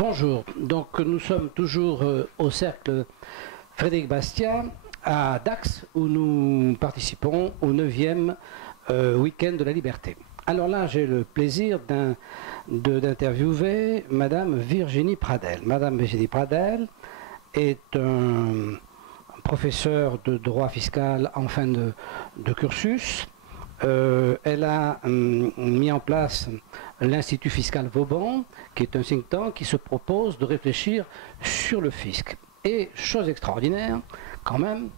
Bonjour, donc nous sommes toujours au cercle Frédéric Bastiat à Dax où nous participons au 9e week-end de la liberté. Alors là j'ai le plaisir d'interviewer Madame Virginie Pradel. Madame Virginie Pradel est un professeur de droit fiscal en fin de cursus. Elle a mis en place l'Institut fiscal Vauban, qui est un think tank qui se propose de réfléchir sur le fisc. Et chose extraordinaire, quand même,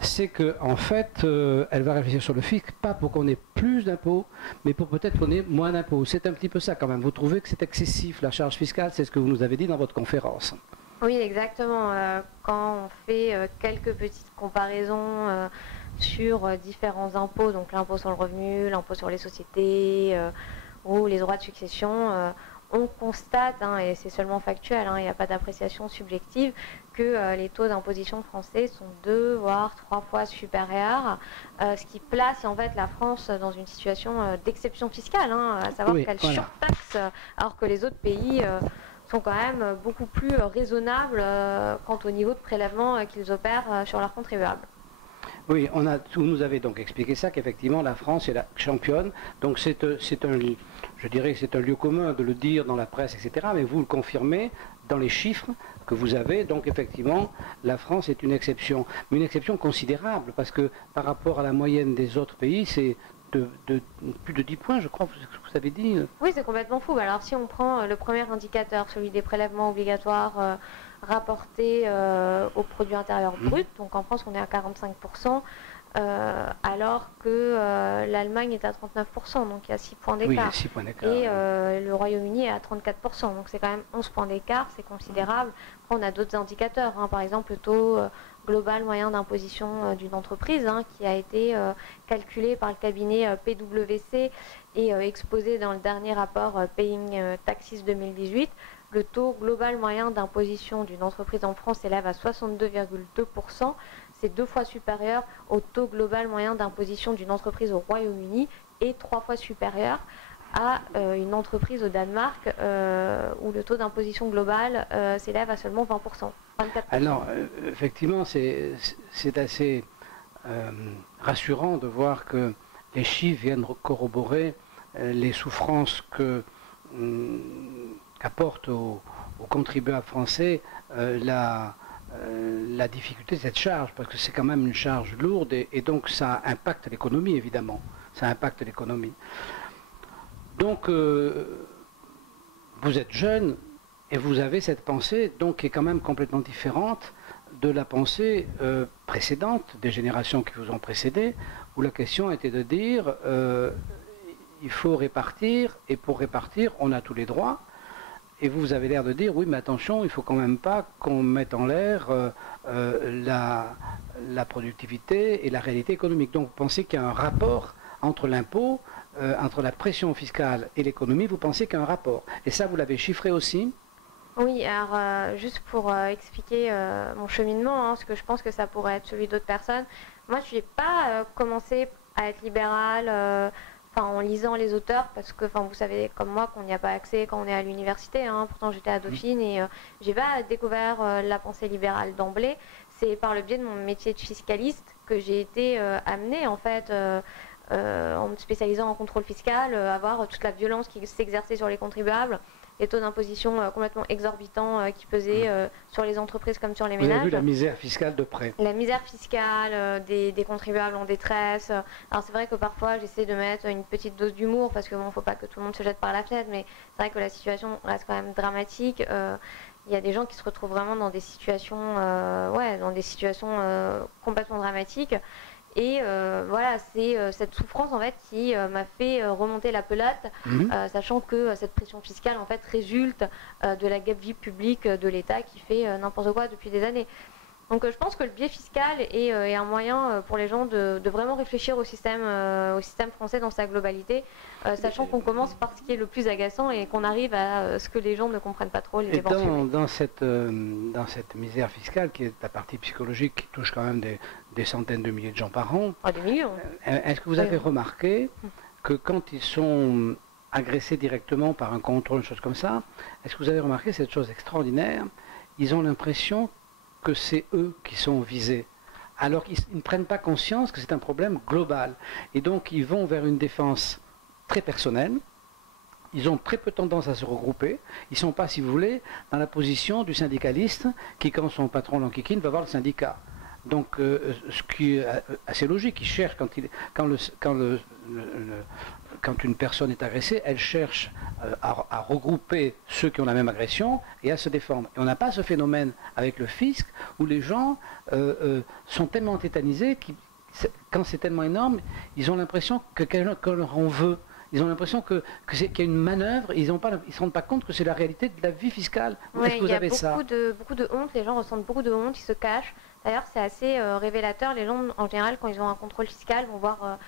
c'est qu'en fait, elle va réfléchir sur le fisc, pas pour qu'on ait plus d'impôts, mais pour peut-être qu'on ait moins d'impôts. C'est un petit peu ça quand même. Vous trouvez que c'est excessif, la charge fiscale? C'est ce que vous nous avez dit dans votre conférence. Oui, exactement. Quand on fait quelques petites comparaisons sur différents impôts, donc l'impôt sur le revenu, l'impôt sur les sociétés ou les droits de succession, on constate, et c'est seulement factuel, il n'y a pas d'appréciation subjective, que les taux d'imposition français sont 2 voire 3 fois supérieurs, ce qui place en fait la France dans une situation d'exception fiscale, à savoir qu'elle surtaxe alors que les autres pays sont quand même beaucoup plus raisonnables quant au niveau de prélèvement qu'ils opèrent sur leurs contribuables. Oui, vous nous avez donc expliqué ça, qu'effectivement la France est la championne. Donc je dirais que c'est un lieu commun de le dire dans la presse, etc. Mais vous le confirmez dans les chiffres que vous avez. Donc effectivement, la France est une exception. Mais une exception considérable, parce que par rapport à la moyenne des autres pays, c'est plus de 10 points, je crois, vous avez dit. Oui, c'est complètement fou. Alors si on prend le premier indicateur, celui des prélèvements obligatoires rapportés au produit intérieur brut, donc en France on est à 45%, alors que l'Allemagne est à 39%, donc il y a 6 points d'écart. Oui, 6 points d'écart. Et le Royaume-Uni est à 34%, donc c'est quand même 11 points d'écart, c'est considérable. Après, on a d'autres indicateurs, par exemple le taux global moyen d'imposition d'une entreprise, qui a été calculé par le cabinet PwC et exposé dans le dernier rapport Paying Taxes 2018. Le taux global moyen d'imposition d'une entreprise en France s'élève à 62,2%. C'est 2 fois supérieur au taux global moyen d'imposition d'une entreprise au Royaume-Uni et 3 fois supérieur à une entreprise au Danemark où le taux d'imposition global s'élève à seulement 20%, 24%. Alors, effectivement, c'est assez rassurant de voir que les chiffres viennent corroborer les souffrances qu'apporte aux contribuables français la difficulté de cette charge, parce que c'est quand même une charge lourde et donc ça impacte l'économie, évidemment. Ça impacte l'économie. Donc, vous êtes jeune et vous avez cette pensée donc, qui est quand même complètement différente de la pensée précédente, des générations qui vous ont précédé, où la question était de dire il faut répartir, et pour répartir, on a tous les droits. Et vous avez l'air de dire, oui, mais attention, il ne faut quand même pas qu'on mette en l'air la productivité et la réalité économique. Donc, vous pensez qu'il y a un rapport entre l'impôt, entre la pression fiscale et l'économie, vous pensez qu'il y a un rapport. Et ça, vous l'avez chiffré aussi? Oui, alors juste pour expliquer mon cheminement, parce que je pense que ça pourrait être celui d'autres personnes. Moi, je n'ai pas commencé à être libérale en lisant les auteurs, parce que vous savez comme moi qu'on n'y a pas accès quand on est à l'université, pourtant j'étais à Dauphine et j'ai pas découvert la pensée libérale d'emblée. C'est par le biais de mon métier de fiscaliste que j'ai été amenée en fait, en me spécialisant en contrôle fiscal, à voir toute la violence qui s'exerçait sur les contribuables, les taux d'imposition complètement exorbitants qui pesaient sur les entreprises comme sur les ménages. Vous avez vu la misère fiscale de près. La misère fiscale des contribuables en détresse. Alors c'est vrai que parfois j'essaie de mettre une petite dose d'humour parce que bon, faut pas que tout le monde se jette par la fenêtre, mais c'est vrai que la situation reste quand même dramatique. Il y a des gens qui se retrouvent vraiment dans des situations, complètement dramatiques. Et voilà, c'est cette souffrance en fait qui m'a fait remonter la pelote, sachant que cette pression fiscale en fait résulte de la gabegie publique de l'État qui fait n'importe quoi depuis des années. Donc je pense que le biais fiscal est un moyen pour les gens de vraiment réfléchir au système français dans sa globalité, sachant qu'on commence par ce qui est le plus agaçant et qu'on arrive à ce que les gens ne comprennent pas trop, les dépenses. Dans cette misère fiscale, qui est la partie psychologique, qui touche quand même des centaines de milliers de gens par an, des millions. Est-ce que vous avez remarqué que quand ils sont agressés directement par un contrôle, une chose comme ça, est-ce que vous avez remarqué cette chose extraordinaire? Ils ont l'impression que c'est eux qui sont visés, alors qu'ils ne prennent pas conscience que c'est un problème global. Et donc ils vont vers une défense très personnelle. Ils ont très peu tendance à se regrouper. Ils ne sont pas, si vous voulez, dans la position du syndicaliste qui, quand son patron l'enquiquine, va voir le syndicat. Donc, ce qui est assez logique, il cherche, quand une personne est agressée, elle cherche à regrouper ceux qui ont la même agression et à se défendre. Et on n'a pas ce phénomène avec le fisc où les gens sont tellement tétanisés quand c'est tellement énorme, ils ont l'impression que quelqu'un leur en veut. Ils ont l'impression qu'il y a une manœuvre, ils ne se rendent pas compte que c'est la réalité de la vie fiscale. Ouais, est-ce que vous avez ça? Il y a beaucoup de honte, les gens ressentent beaucoup de honte, ils se cachent. D'ailleurs, c'est assez révélateur. Les gens, en général, quand ils ont un contrôle fiscal, vont voir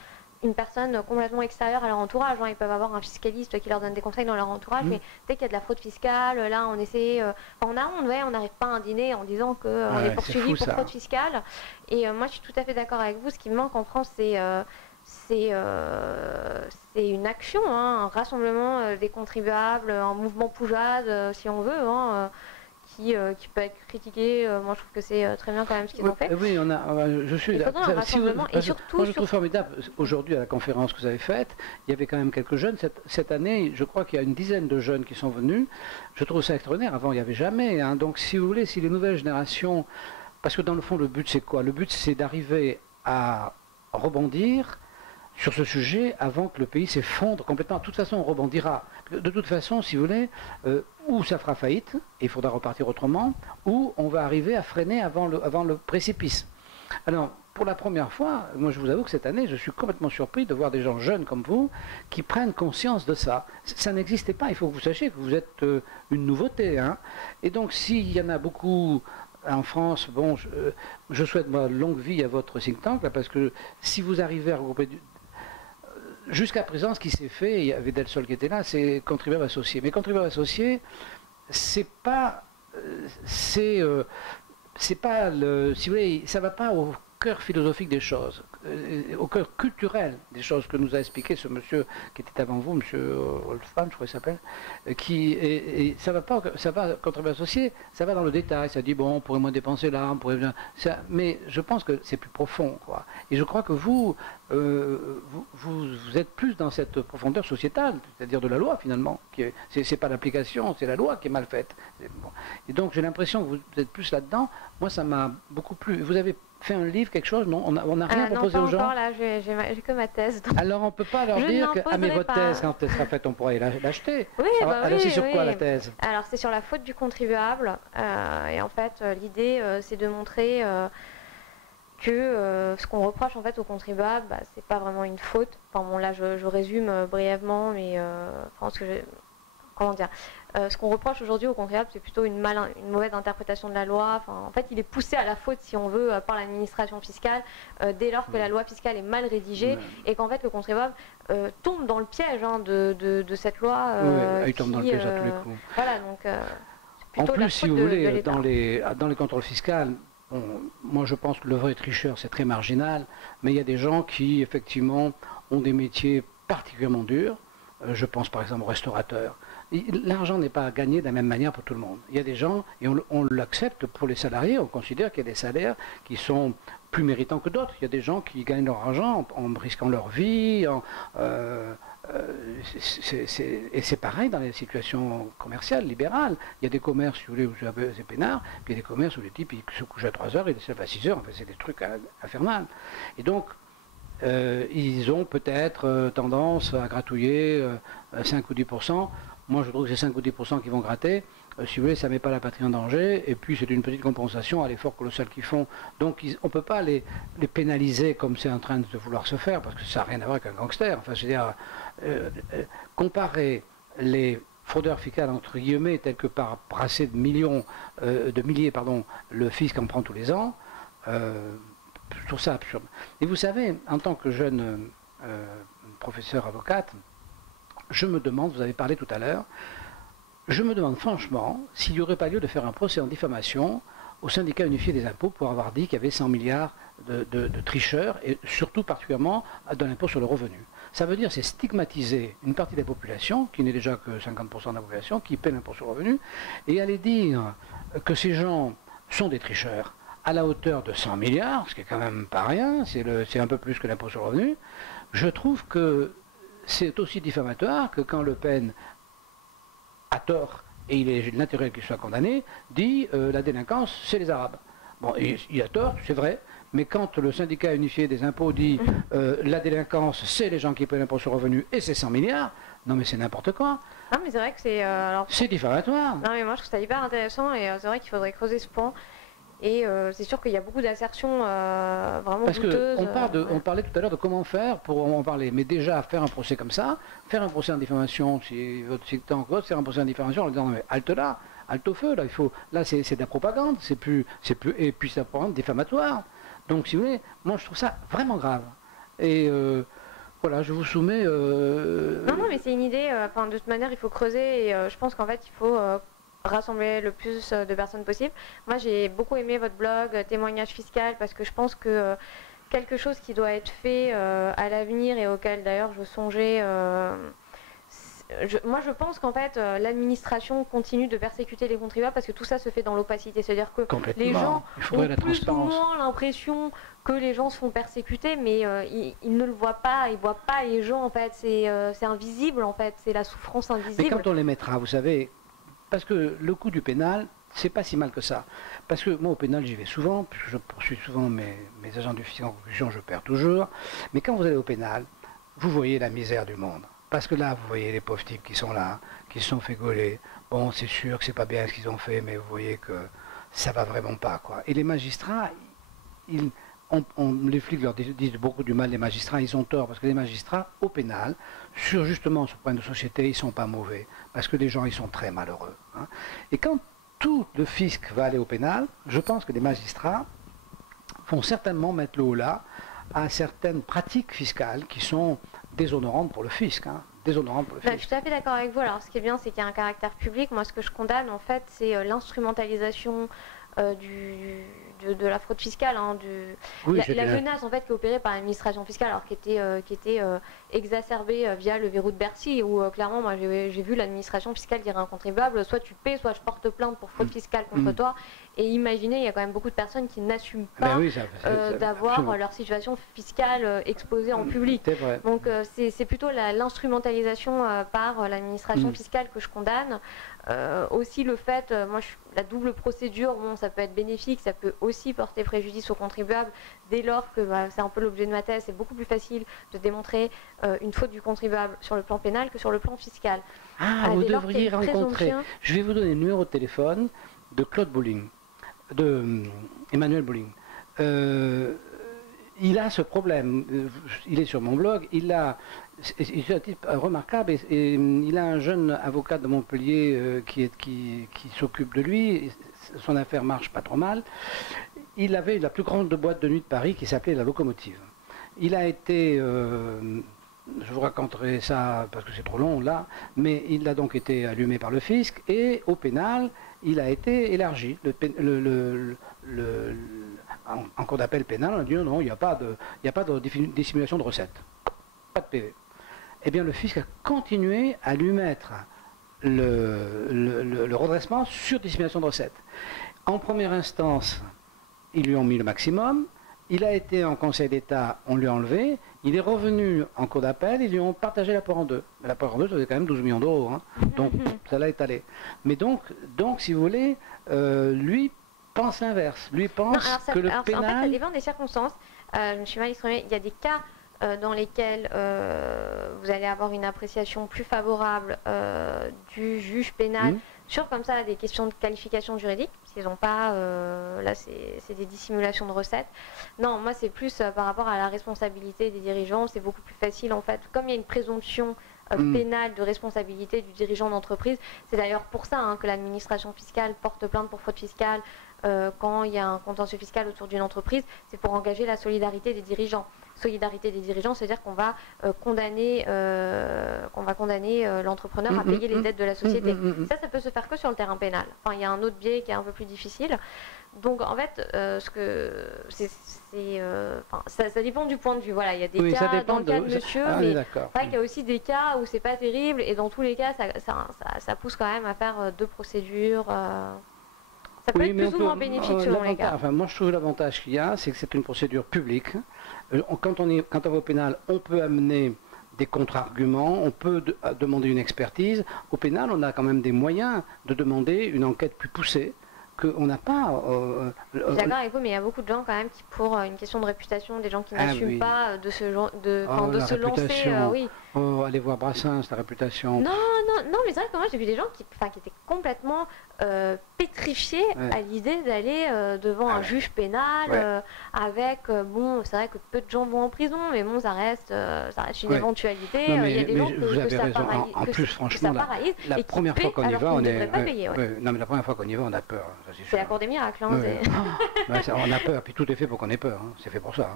une personne complètement extérieure à leur entourage. Ils peuvent avoir un fiscaliste qui leur donne des conseils dans leur entourage, mais dès qu'il y a de la fraude fiscale, là, on essaie... on a honte, on n'arrive pas à un dîner en disant qu'on est poursuivi pour fraude fiscale. Et moi, je suis tout à fait d'accord avec vous. Ce qui me manque en France, c'est une action, un rassemblement des contribuables, un mouvement Poujade, si on veut, qui peut être critiqué. Moi, je trouve que c'est très bien quand même ce qu'ils ont fait. Oui, je suis d'accord. Et surtout, moi, je trouve formidable, aujourd'hui, à la conférence que vous avez faite, il y avait quand même quelques jeunes. Cette année, je crois qu'il y a une dizaine de jeunes qui sont venus. Je trouve ça extraordinaire. Avant, il n'y avait jamais. Donc, si vous voulez, si les nouvelles générations... Parce que dans le fond, le but, c'est quoi? Le but, c'est d'arriver à rebondir sur ce sujet avant que le pays s'effondre complètement. De toute façon, on rebondira. De toute façon, si vous voulez, ou ça fera faillite, et il faudra repartir autrement, ou on va arriver à freiner avant le précipice. Alors, pour la première fois, moi je vous avoue que cette année, je suis complètement surpris de voir des gens jeunes comme vous qui prennent conscience de ça. Ça n'existait pas, il faut que vous sachiez que vous êtes une nouveauté. Et donc, s'il y en a beaucoup... En France, bon, je souhaite moi longue vie à votre think tank, là, parce que si vous arrivez à regrouper... Jusqu'à présent, ce qui s'est fait, il y avait Del Sol qui était là, c'est contribuable associé. Mais contribuable associé, c'est pas... c'est pas le... Si vous voulez, ça ne va pas au cœur philosophique des choses, au cœur culturel des choses que nous a expliqué ce monsieur qui était avant vous, monsieur Wolfman, je crois qu'il s'appelle, et ça va pas, ça va contribuer associé, ça va dans le détail, ça dit bon, on pourrait moins dépenser là, on pourrait mais je pense que c'est plus profond, quoi. Et je crois que vous êtes plus dans cette profondeur sociétale, c'est-à-dire de la loi finalement, c'est pas l'application, c'est la loi qui est mal faite. Bon. Et donc j'ai l'impression que vous êtes plus là-dedans. Moi, ça m'a beaucoup plu. Vous avez fait un livre, quelque chose? Non, on n'a rien proposé aux gens. Non, pas encore, là, j'ai que ma thèse. Donc... Alors, on ne peut pas leur dire que mais votre thèse, quand elle sera faite, on pourra l'acheter. Oui, alors, c'est sur quoi la thèse? Alors, c'est sur la faute du contribuable. Et en fait, l'idée, c'est de montrer que ce qu'on reproche en fait aux contribuables, c'est pas vraiment une faute. Enfin bon, là, je résume brièvement, mais pense que comment dire, ce qu'on reproche aujourd'hui au contribuable, c'est plutôt une mauvaise interprétation de la loi. Enfin, en fait, il est poussé à la faute, si on veut, par l'administration fiscale, dès lors que la loi fiscale est mal rédigée et qu'en fait, le contribuable tombe dans le piège de cette loi. Il tombe dans le piège à tous les coups. Voilà, donc. En plus, si vous voulez, dans les contrôles fiscaux, moi je pense que le vrai tricheur, c'est très marginal, mais il y a des gens qui, effectivement, ont des métiers particulièrement durs. Je pense par exemple aux restaurateurs. L'argent n'est pas gagné de la même manière pour tout le monde. Il y a des gens, et on l'accepte pour les salariés, on considère qu'il y a des salaires qui sont plus méritants que d'autres. Il y a des gens qui gagnent leur argent en risquant leur vie. Et c'est parein dans les situations commerciales, libérales. Il y a des commerces, si vous voulez, où vous avez des peinards, puis il y a des commerces où les types ils se couchent à 3 heures et ils se lèvent à 6 heures. Enfin, c'est des trucs infernales. Et donc, ils ont peut-être tendance à gratouiller 5 ou 10%. Moi, je trouve que c'est 5 ou 10% qui vont gratter. Si vous voulez, ça ne met pas la patrie en danger. Et puis, c'est une petite compensation à l'effort colossal qu'ils font. Donc, on ne peut pas les pénaliser comme c'est en train de vouloir se faire, parce que ça n'a rien à voir avec un gangster. Enfin, c'est-à-dire, comparer les fraudeurs fiscaux, entre guillemets, tels que par brasser de milliers, le fisc en prend tous les ans, je trouve ça absurde. Et vous savez, en tant que jeune professeur avocate, je me demande, vous avez parlé tout à l'heure, je me demande franchement s'il n'y aurait pas lieu de faire un procès en diffamation au syndicat unifié des impôts pour avoir dit qu'il y avait 100 milliards de tricheurs, et surtout particulièrement de l'impôt sur le revenu. Ça veut dire c'est stigmatiser une partie de la population, qui n'est déjà que 50% de la population, qui paie l'impôt sur le revenu, et aller dire que ces gens sont des tricheurs à la hauteur de 100 milliards, ce qui est quand même pas rien, c'est un peu plus que l'impôt sur le revenu. Je trouve que c'est aussi diffamatoire que quand Le Pen a tort, et il est naturel qu'il soit condamné, dit la délinquance, c'est les Arabes. Bon, il a tort, c'est vrai, mais quand le syndicat unifié des impôts dit la délinquance, c'est les gens qui paient l'impôt sur le revenu et c'est 100 milliards, non mais c'est n'importe quoi. Non, mais c'est vrai que c'est... c'est diffamatoire. Non, mais moi je trouve ça hyper intéressant et c'est vrai qu'il faudrait creuser ce point. Et c'est sûr qu'il y a beaucoup d'assertions vraiment Parce douteuses. On parlait tout à l'heure de comment faire pour en parler. Mais déjà, faire un procès comme ça, faire un procès en diffamation, si votre secteur en faire un procès en diffamation en disant, mais halte là, halte au feu, là, c'est de la propagande, et puis c'est de la propagande diffamatoire. Donc, si vous voulez, moi je trouve ça vraiment grave. Et voilà, je vous soumets... Non, mais c'est une idée, de toute manière, il faut creuser et je pense qu'en fait, il faut... rassembler le plus de personnes possible. Moi, j'ai beaucoup aimé votre blog Témoignage fiscal parce que je pense que quelque chose qui doit être fait à l'avenir et auquel d'ailleurs je songeais. Moi, je pense qu'en fait, l'administration continue de persécuter les contribuables parce que tout ça se fait dans l'opacité. C'est-à-dire que les gens ont plus ou moins l'impression que les gens se font persécuter, mais ils ne le voient pas, ils ne voient pas les gens, en fait. C'est invisible, en fait. C'est la souffrance invisible. Mais quand on les mettra, vous savez... Parce que le coût du pénal, c'est pas si mal que ça. Parce que moi, au pénal, j'y vais souvent, puisque je poursuis souvent mes agents du fisc en conclusion, je perds toujours. Mais quand vous allez au pénal, vous voyez la misère du monde. Parce que là, vous voyez les pauvres types qui sont là, qui se sont fait gauler. Bon, c'est sûr que c'est pas bien ce qu'ils ont fait, mais vous voyez que ça va vraiment pas, quoi. Et les magistrats, les flics leur disent beaucoup du mal, les magistrats, ils ont tort, parce que les magistrats, au pénal, sur justement ce point de société, ils ne sont pas mauvais, parce que les gens, ils sont très malheureux. Hein. Et quand tout le fisc va aller au pénal, je pense que les magistrats vont certainement mettre le haut là à certaines pratiques fiscales qui sont déshonorantes pour le fisc. Hein. Déshonorantes pour le fisc. Je suis tout à fait d'accord avec vous. Alors, ce qui est bien, c'est qu'il y a un caractère public. Moi, ce que je condamne, en fait, c'est l'instrumentalisation de la fraude fiscale, hein, la menace en fait qui est opérée par l'administration fiscale, alors qui était exacerbée via le verrou de Bercy, où clairement moi j'ai vu l'administration fiscale dire à un contribuable, soit tu paies, soit je porte plainte pour fraude fiscale contre toi. Et imaginez, il y a quand même beaucoup de personnes qui n'assument pas d'avoir leur situation fiscale exposée en public. Donc c'est plutôt l'instrumentalisation par l'administration fiscale que je condamne. Aussi le fait, la double procédure, bon, ça peut être bénéfique, ça peut aussi porter préjudice aux contribuables, dès lors que c'est un peu l'objet de ma thèse, c'est beaucoup plus facile de démontrer une faute du contribuable sur le plan pénal que sur le plan fiscal. Vous devriez rencontrer, je vais vous donner le numéro de téléphone de Claude Bouling, de Emmanuel Bouling. Il a ce problème, il est sur mon blog, c'est un type remarquable et il a un jeune avocat de Montpellier qui s'occupe de lui, son affaire marche pas trop mal. Il avait la plus grande boîte de nuit de Paris qui s'appelait La Locomotive. Il a été, je vous raconterai ça parce que c'est trop long là, mais il a donc été allumé par le fisc et au pénal, il a été élargi. En cours d'appel pénal, on a dit non, il n'y a pas de dissimulation de recettes. Pas de PV. Eh bien, le fisc a continué à lui mettre le redressement sur dissimulation de recettes. En première instance, ils lui ont mis le maximum. Il a été en Conseil d'État, on lui a enlevé. Il est revenu en cours d'appel, ils lui ont partagé l'apport en deux. Mais l'apport en deux, ça fait quand même 12 millions d'euros. Hein. Donc, ça l'a étalé. Mais donc, si vous voulez, lui pense l'inverse. Lui pense que le pénal... En fait, ça dépend des circonstances. Je me suis mal exprimée. Il y a des cas dans lesquels vous allez avoir une appréciation plus favorable du juge pénal sur comme ça des questions de qualification juridique, s'ils n'ont pas, là c'est des dissimulations de recettes. Non, moi c'est plus par rapport à la responsabilité des dirigeants, c'est beaucoup plus facile en fait, comme il y a une présomption pénale de responsabilité du dirigeant d'entreprise, c'est d'ailleurs pour ça que l'administration fiscale porte plainte pour fraude fiscale quand il y a un contentieux fiscal autour d'une entreprise, c'est pour engager la solidarité des dirigeants. Solidarité des dirigeants, c'est-à-dire qu'on va condamner l'entrepreneur à payer les dettes de la société. Ça peut se faire que sur le terrain pénal. Enfin, il y a un autre biais qui est un peu plus difficile. Donc en fait, ça dépend du point de vue. Voilà, il y a des cas dans le cas de monsieur, mais c'est vrai qu'il y a aussi des cas où c'est pas terrible, et dans tous les cas, ça pousse quand même à faire 2 procédures. Ça peut être plus ou moins bénéfique selon les cas. Enfin, moi je trouve l'avantage qu'il y a, c'est que c'est une procédure publique. Quand on va au pénal, on peut amener des contre-arguments, on peut demander une expertise. Au pénal, on a quand même des moyens de demander une enquête plus poussée qu'on n'a pas. Je suis d'accord avec vous, mais il y a beaucoup de gens quand même qui, pour une question de réputation, des gens qui n'assument pas de se lancer. Oui. Allez voir Brassens, la réputation. Non, mais c'est vrai que moi j'ai vu des gens qui étaient complètement pétrifiés à l'idée d'aller devant un juge pénal avec, c'est vrai que peu de gens vont en prison, mais bon, ça reste une éventualité. Il y a des gens vous avez raison. En plus, franchement, la première fois qu'on y va, on est. Non, mais la première fois qu'on y va, on a peur. C'est la cour des miracles. On a peur, puis tout est fait pour qu'on ait peur. C'est fait pour ça.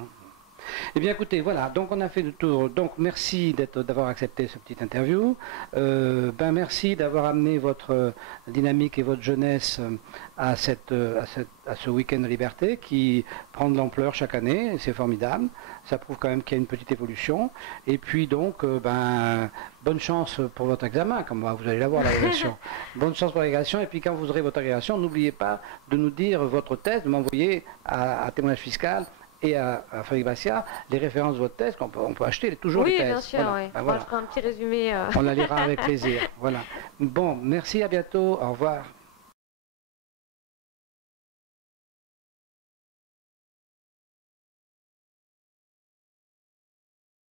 Eh bien écoutez, voilà, donc on a fait le tour. Donc merci d'avoir accepté ce petit interview. Merci d'avoir amené votre dynamique et votre jeunesse à ce week-end de liberté qui prend de l'ampleur chaque année. C'est formidable. Ça prouve quand même qu'il y a une petite évolution. Et puis donc, bonne chance pour votre examen, comme vous allez l'avoir, l'agrégation. Bonne chance pour l'agrégation. Et puis quand vous aurez votre agrégation, n'oubliez pas de nous dire votre thèse, de m'envoyer à Témoignage Fiscal et à Frédéric Bastiat les références de votre thèse qu'on peut acheter toujours les thèses. Oui, bien sûr. Voilà. Oui. Moi, je ferai un petit résumé. On la lira avec plaisir. Voilà. Bon, merci, à bientôt. Au revoir.